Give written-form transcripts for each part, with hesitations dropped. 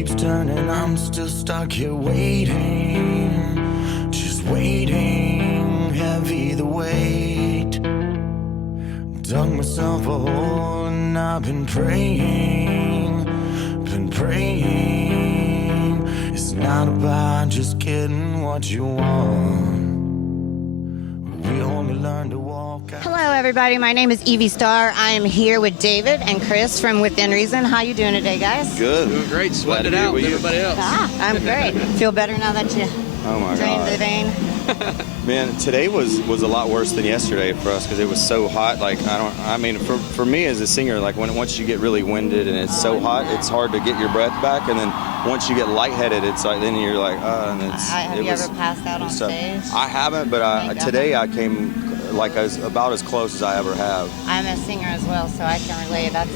keeps turning, I'm still stuck here waiting, just waiting, heavy the weight. Dug myself a hole and I've been praying, It's not about just getting what you want. We only learn to walk out. Hello, everybody. My name is Evie Starr. I am here with David and Chris from Within Reason. How you doing today, guys? Good. Doing great. Sweating it out with everybody else. I'm great. Feel better now that you drained the vein? Man, today was a lot worse than yesterday for us because it was so hot. Like for me as a singer, like once you get really winded and it's so hot, it's hard to get your breath back. And then once you get lightheaded, it's like then you're like, and it's. Have you ever passed out on stage? I haven't, but today I came like about as close as I ever have. I'm a singer as well, so I can relate. But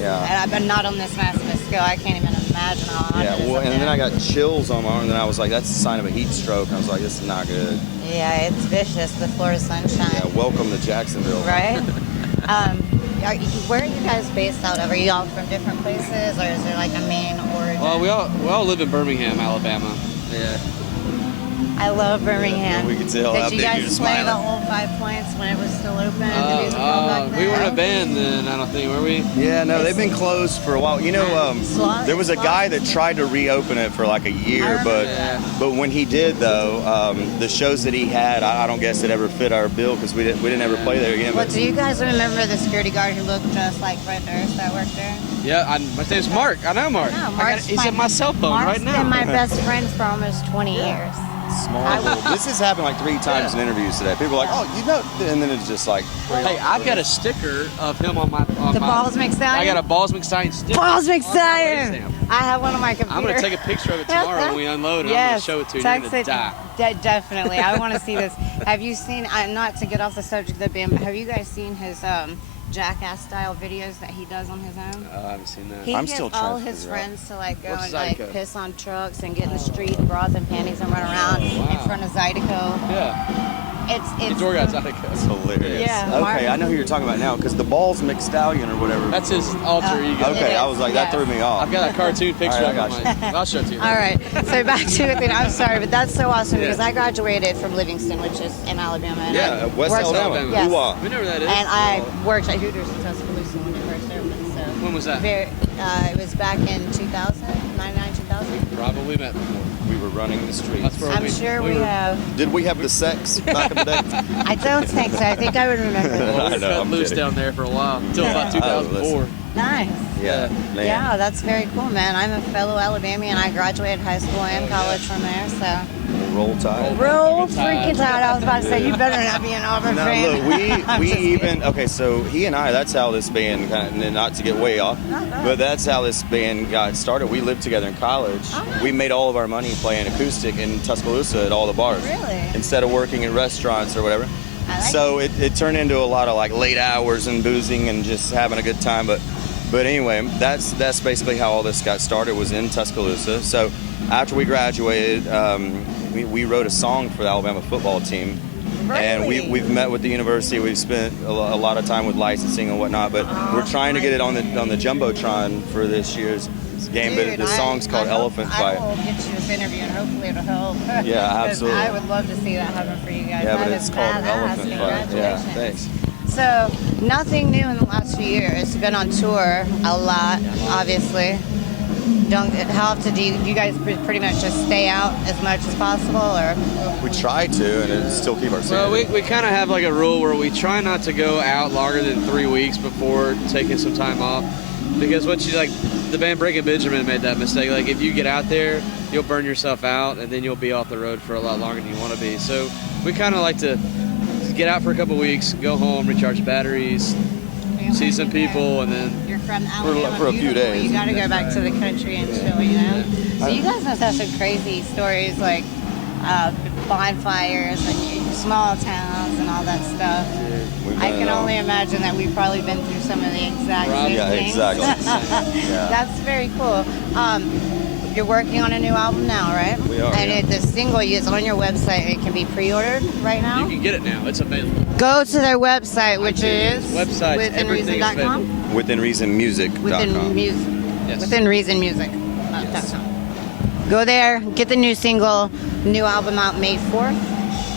not on this massive scale. I can't even imagine how hot it is. Well, and then I got chills on my arm, and then I was like, that's a sign of a heat stroke. And I was like, this is not good. Yeah, it's vicious, the Florida sunshine. Yeah, welcome to Jacksonville. Right? Where are you guys based out of? Are you all from different places, or is there like a main origin? Well, we all live in Birmingham, Alabama. Yeah. I love Birmingham. We could tell. Did you guys play the whole 5 Points when it was still open? We were in a band then, I don't think, were we? Yeah, no, they've been closed for a while. You know, there was a guy that tried to reopen it for like a year, but when he did though, the shows that he had, I don't guess it ever fit our bill because we didn't ever play there again. Well, do you guys remember the security guard who looked just like Fred Durst that worked there? Yeah, my name's Mark. I know Mark. He's in my cell phone right now. Mark's been my best friend for almost 20 years. Small. This has happened like 3 times in interviews today. People are like, oh, you know, and then it's just like. Hey, I've got a sticker of him on my. Balls McStallion? I got a Balls McStallion sticker. Balls McStallion! I have one on my computer. I'm going to take a picture of it tomorrow when we unload, and I'm going to show it to you. You're going to die. Definitely. I want to see this. Have you seen, not to get off the subject of the band, but have you guys seen his Jackass style videos that he does on his own? I haven't seen that. He gets all his friends to like go and like piss on trucks and get in the street, bras and panties, and run around in front of Zydeco. Yeah. It's Zydeco. That's hilarious. Yeah. Okay, I know who you're talking about now because the Balls McStallion or whatever. That's his alter ego. Okay, I was like, that threw me off. I've got a cartoon picture of him. I'll show it to you. All right. So back to it. I'm sorry, but that's so awesome because I graduated from Livingston, which is in Alabama. And West Alabama. Yes. We know where that is. And I worked at Hooters in Tuscaloosa when it first opened. So when was that? It was back in 2000, 99, 2000. We probably met before. We were running the streets. I'm sure we have. Did we have the sex back in the day? I don't think so. I think I would remember that. Well, we were cut loose down there for a while until about 2004. Nice. Yeah, man. Yeah, that's very cool, man. I'm a fellow Alabamian. I graduated high school and college from there, so. Roll Tide. Roll freaking Tide. I was about to say, you better not be an Auburn fan. Look, we even, okay, so he and I, that's how this band, not to get way off, but that's how this band got started. We lived together in college. We made all of our money playing acoustic in Tuscaloosa at all the bars. Really? Instead of working in restaurants or whatever. So it turned into a lot of like late hours and boozing and just having a good time. But anyway, that's basically how all this got started, was in Tuscaloosa. So after we graduated, we wrote a song for the Alabama football team. Really? And we've met with the university. We've spent a lot of time with licensing and whatnot. But we're trying to get it on the Jumbotron for this year's game. Dude, but the song's called Elephant Fight. I will get you this interview and hopefully it'll help. Yeah, absolutely. I would love to see that happen for you guys. Yeah, that but it's called Elephant Fight. Yeah, thanks. So, nothing new in the last few years. You've been on tour a lot, obviously. How often do you guys pretty much just stay out as much as possible, or? We try to, and still keep our sanity. Well, we kind of have like a rule where we try not to go out longer than 3 weeks before taking some time off, because the band Breaking Benjamin made that mistake. Like, if you get out there, you'll burn yourself out, and then you'll be off the road for a lot longer than you want to be. So we kind of like to get out for a couple weeks, go home, recharge batteries, see some people, and then you're from Alabama for a few days. You got to go back to the country and chill, you know. So you guys must have some crazy stories like bonfires and small towns and all that stuff. I can only imagine that we've probably been through some of the exact same things. Exactly. That's very cool. You're working on a new album now, right? We are. And the single is on your website. It can be pre-ordered right now. You can get it now. It's available. Go to their website, which is withinreason.com. Withinreasonmusic.com. Within Reason Music. Yes. Go there, get the new single, new album out May 4th.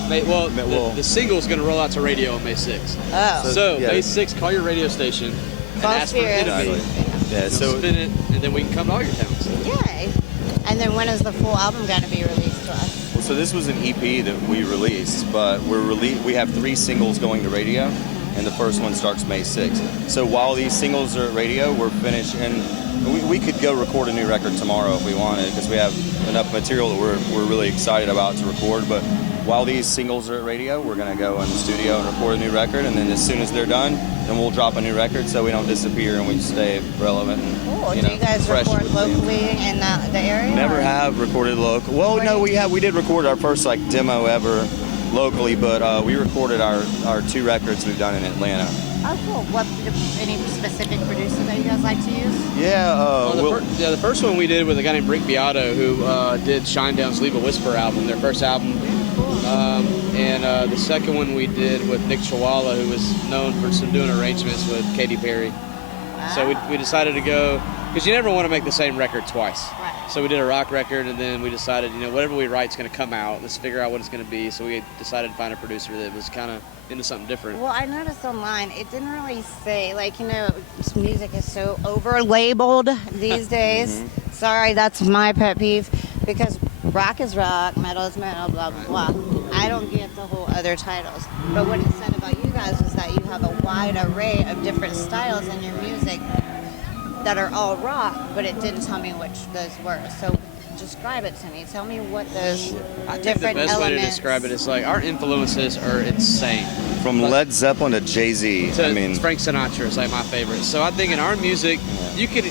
The single is going to roll out to radio on May 6th. Oh. So yeah. May 6th, call your radio station and Fall ask for Spirits. Enemy. Yeah, So spin it, and then we can come to all your towns. Yay. And then when is the full album going to be released to us? well, so this was an EP that we released, but we have 3 singles going to radio, and the first one starts May 6th. So while these singles are at radio, we're finished, and we could go record a new record tomorrow if we wanted, because we have enough material that we're really excited about to record. But while these singles are at radio, we're going to go in the studio and record a new record, and then as soon as they're done, then we'll drop a new record so we don't disappear and we stay relevant. And, Cool. you Do know, you guys fresh record with the band. locally in the area? Never or- have recorded local. Well, no, we did record our first demo ever locally, but we recorded our 2 records we've done in Atlanta. Oh, cool. What, any specific producer that you guys like to use? Yeah, The first one we did with a guy named Rick Beato, who did Shinedown's Leave a Whisper album, their first album. And the second one we did with Nick Chawala, who was known for doing arrangements with Katy Perry. So we decided to go, because you never want to make the same record twice. Right. So we did a rock record, and then we decided, whatever we write is going to come out. Let's figure out what it's going to be. So we decided to find a producer that was kind of into something different. Well, I noticed online, it didn't really say, music is so over-labeled these days. Sorry, that's my pet peeve, because rock is rock, metal is metal, blah, blah, blah. I don't get the whole other titles. But what it said about you guys is that you have a wide array of different styles in your music that are all rock, but it didn't tell me which those were. So describe it to me. Tell me what those I think different the best elements. way to describe it is our influences are insane. From Led Zeppelin to Jay-Z. Frank Sinatra is my favorite. So I think in our music, you could,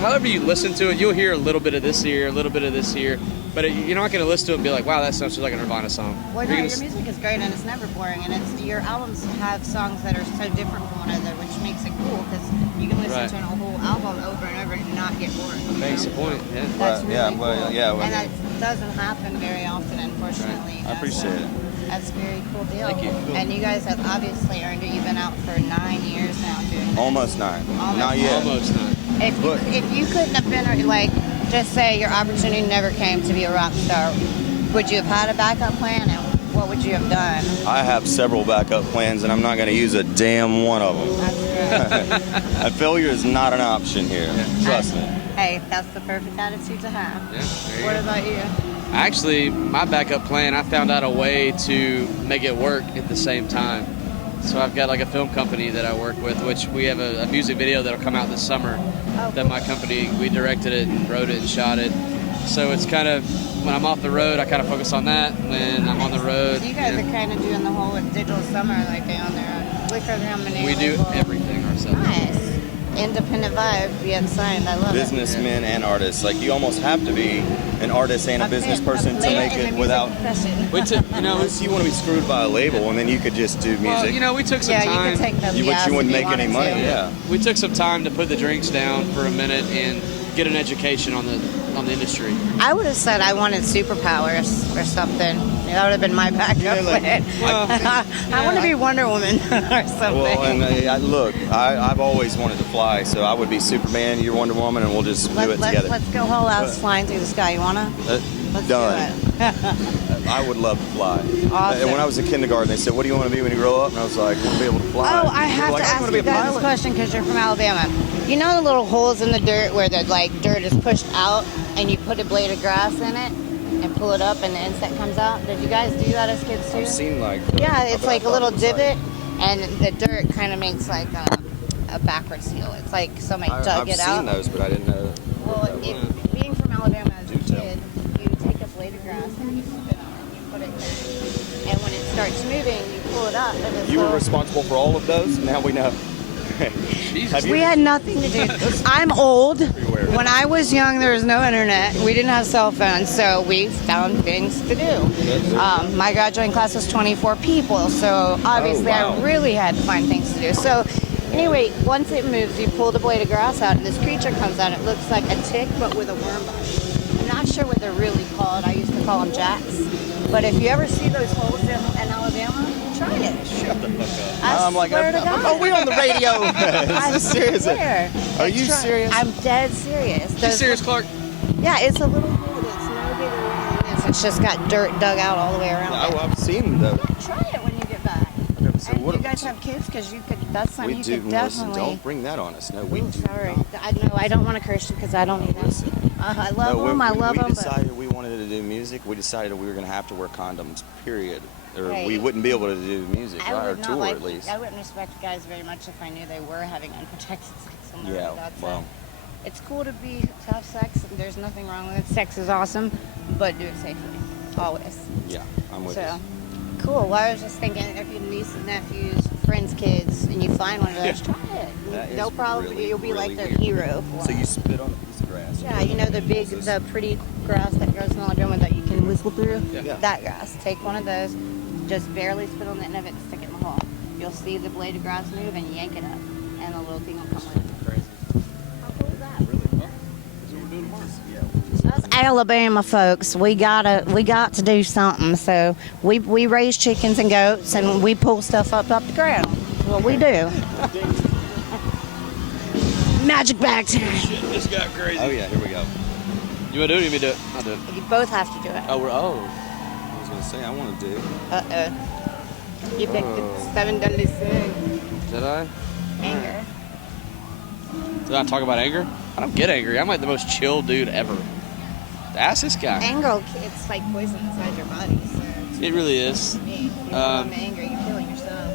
however you listen to it, you'll hear a little bit of this here, a little bit of this here, but you're not going to listen to it and be like, wow, that sounds just like a Nirvana song. Well, You're no, gonna your music is great and it's never boring, and your albums have songs that are so different from one another, which makes it cool because you can listen Right. to a whole album over and over and not get bored. Makes a point, yeah. That's Right, really yeah, cool. well, yeah, well, and that doesn't happen very often, unfortunately. I appreciate it. That's a very cool deal. Thank you. Cool. And you guys have obviously earned it. You've been out for 9 years now doing this. Almost 9. Almost Not yet. Almost not. If you couldn't have been, just say your opportunity never came to be a rock star, would you have had a backup plan, and what would you have done? I have several backup plans, and I'm not going to use a damn one of them. That's good. A failure is not an option here. Trust me. Hey, that's the perfect attitude to have. Yeah, there you What go. about you? Actually, my backup plan, I found out a way to make it work at the same time. So I've got a film company that I work with, which we have a music video that'll come out this summer. Oh, That my company, we directed it and wrote it and shot it. So it's kind of, when I'm off the road, I kind of focus on that. When I'm on the road, So you guys are kind of doing the whole digital summer, they own their own liquor company. we do label. everything ourselves. Nice. Independent vibe, yet signed. I love Businessmen and artists. You almost have to be an artist and a business person to make it without. We took, Unless you want to be screwed by a label, and then you could just do music. well, we took some Yeah, time. you could take the But BS you wouldn't if make any wanted money. to. Yeah. We took some time to put the drinks down for a minute and get an education on the industry. I would have said I wanted superpowers or something. That would have been my backup plan. I want to be Wonder Woman or something. Well, and look, I've always wanted to fly, so I would be Superman, you're Wonder Woman, and we'll just do it together. Let's go whole house flying through the sky. You wanna? Let's Done. do it. I would love to fly. Awesome. And when I was in kindergarten, they said, "What do you want to be when you grow up?" And I was like, "I want to be able to fly." Oh, I have Like, to "I ask wanna be you a guys this pilot." question because you're from Alabama. You know the little holes in the dirt where the dirt is pushed out and you put a blade of grass in it and pull it up and the insect comes out? Did you guys do that as kids too? I've seen Yeah, it's like a little divot, divot. and the dirt kind of makes a backwards heel. It's like somebody dug it I've out. seen those, but I didn't know. Well, being from Alabama as a Do tell. kid, you take a blade of grass and you spin it and you put it there. And when it starts moving, you pull it up. And it's You were little- responsible for all of those. Now we know. Have you? We had nothing to do. I'm old. When I was young, there was no internet. We didn't have cell phones, so we found things to do. My graduating class was 24 people, so obviously wow. I really had to find things to do. So anyway, once it moves, you pull the blade of grass out, and this creature comes out. It looks like a tick, but with a worm body. I'm not sure what they're really called. I used to call them jacks. But if you ever see those holes in Alabama, try it. Shut the fuck up. I I'm like, swear to God. oh, we're on the radio. I Is this serious? swear. Are you serious? I'm dead serious. You serious, Clark? Yeah, it's a little hole that's It's just got dirt dug out all the way around Yeah, it. I've seen the. Try it when you get back. Okay, so And what you guys have kids, because you could. That's something we you do. could Listen, definitely. don't bring that on us. No, we Ooh, do. sorry. Not. I know. I don't want to curse you because I don't either. I love No, them. I love we them. decided we wanted to do music. We decided we were going to have to wear condoms. Period. Or Hey. we wouldn't be able to do music, I right? Or would not tour like. at least. I wouldn't respect guys very much if I knew they were having unprotected sex on the Yeah, road. That's well. It's cool to have sex. There's nothing wrong with it. Sex is awesome, but do it safely, always. Yeah, I'm with So, you. cool. Well, I was just thinking, if you have nieces, nephews, friends, kids, and you find one of those, try it. That They'll is probably really, you'll be really like their weird. hero. For So you it. spit on a piece of grass. Yeah, you know the pretty grass that grows in Alabama that you can whistle through. Yeah. That grass. Take one of those, just barely spit on the end of it, and stick it in the hole. You'll see the blade of grass move, and yank it up, and the little thing will come with it. Crazy. How cool is that? Really? Well, that's what we're doing tomorrow. Yeah. Us Alabama folks, we got to do something. So we raise chickens and goats, and we pull stuff up the ground. That's what we do. Magic bag time. This got crazy. Oh yeah, here we go. You want to do it or you want me to do it? I'll do it. You both have to do it. Oh, I was gonna say I want to do. You picked the 7 deadly sins. Did I? Anger. Did I talk about anger? I don't get angry. I'm like the most chill dude ever. Ask this guy. Anger, it's like poison inside your body. So It really is. you become angry, you're killing yourself.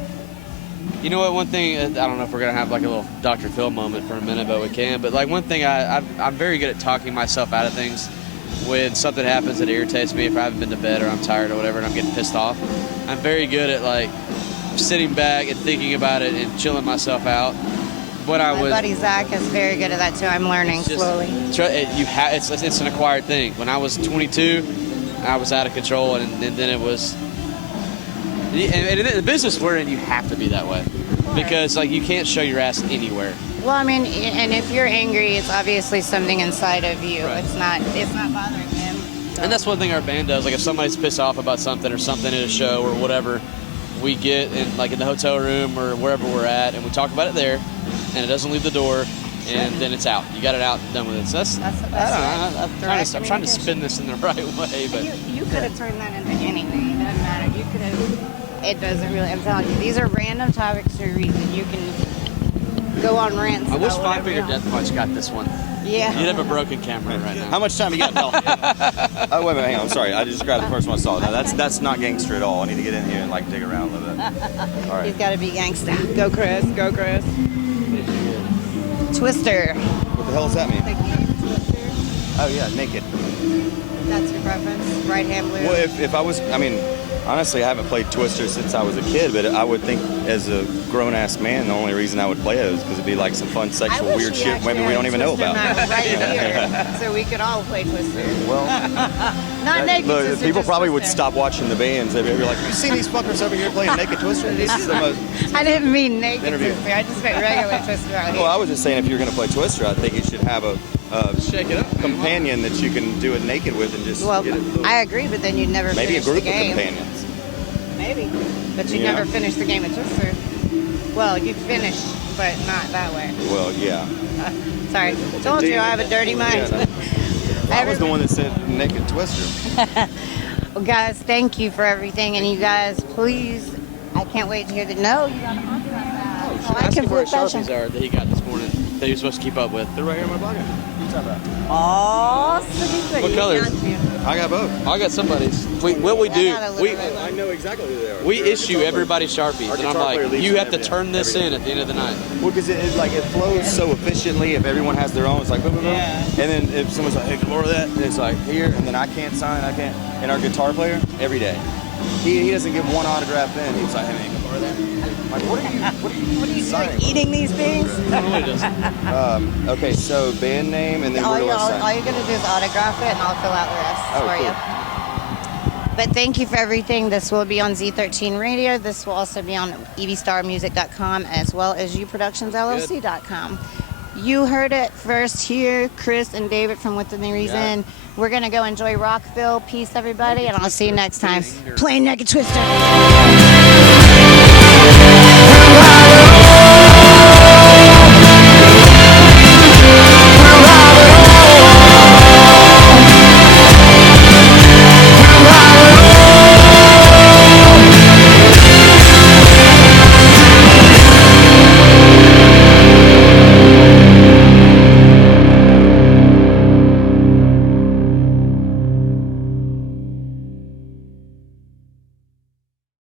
You know what? One thing, I don't know if we're gonna have like a little Dr. Phil moment for a minute, but we can. But like one thing, I'm very good at talking myself out of things. When something happens that irritates me, if I haven't been to bed or I'm tired or whatever, and I'm getting pissed off, I'm very good at like sitting back and thinking about it and chilling myself out. When I My was, buddy Zach is very good at that too. I'm learning slowly. It's an acquired thing. When I was 22, I was out of control, and then it was. And in the business we're in, you have to be that way, because like you can't show your ass anywhere. Well, I mean, and if you're angry, it's obviously something inside of you. Right. It's not bothering them. So. And that's one thing our band does. Like if somebody's pissed off about something or something at a show or whatever, we get in like in the hotel room or wherever we're at, and we talk about it there, and it doesn't leave the door, and then it's out. You got it out and done with it. So that's the best I don't know. Direct I'm trying to spin this in the right way, but You could have turned that into anything. It doesn't matter. You could have. It doesn't really. I'm telling you, these are random topics for a reason. You can go on rants. I wish about Five whatever Finger you want. Death Punch got this one. Yeah. You'd have a broken camera right now. How much time you got, Bill? Oh wait a minute, hang on. I'm sorry. I just grabbed the first one I saw. No, that's not gangster at all. I need to get in here and like dig around a little bit. All right. He's got to be gangsta. Go, Chris. Go, Chris. Twister. What the hell does that mean? The game Twister. Oh yeah, naked. That's your preference. Right hand blue. Well, if I was, I mean, honestly, I haven't played Twister since I was a kid, but I would think as a grown-ass man, the only reason I would play it is because it'd be like some fun sexual I wish weird we shit actually maybe we had don't even know Twister about. night right here, so we could all play Twister. Well, Not naked look, Twister, people just probably would Twister. stop watching the bands. They'd be like, "You see these fuckers over here playing naked Twister? This is the most." I didn't mean naked Interview. Twister. I just meant regular Twister out here. Well, I was just saying, if you're gonna play Twister, I think you should have a Shake it up. companion that you can do it naked with and just Well, get it. I agree, but then you'd never Maybe a finish group the of game. companions. Maybe, but you'd Yeah. never finish the game of Twister. Well, you'd finish, but not that way. Well, yeah. Sorry, told you I have a dirty mind. Yeah, I was the one that said naked Twister. Well, guys, thank you for everything, and you guys, please, I can't wait to hear the. No, you gotta talk about that. So I Ask can him where flip his that. Sharpies are that he got this morning that he was supposed to keep up with. They're right here in my pocket. What are you talking about? Oh, so What colors? I got both. I got somebody's. What we I do, got a little we red one. I know exactly who they are. we They're issue guitar everybody Sharpies, Our and I'm guitar player like, leaves you them have to every- turn this every in at the end of the night. Well, because it flows so efficiently if everyone has their own. It's like boom, boom, boom. Yeah. And then if someone's like, hey, can you lower that? And it's like here, and then I can't sign, I can't. And our guitar player, every day, he doesn't give one autograph in. He's like, hey man, can you lower that? I'm like, what are you signing? Like eating these things? Really doesn't. Okay, so band name and then all, where do I all sign? you're gonna do is autograph it, and I'll fill out the rest Oh, for cool. you. But thank you for everything. This will be on Z13 Radio. This will also be on evstarmusic.com as well as uproductionsllc.com. You heard it first here, Chris and David from Within Reason. We're going to go enjoy Rockville. Peace, everybody, and I'll see you next time. Play Naked Twister.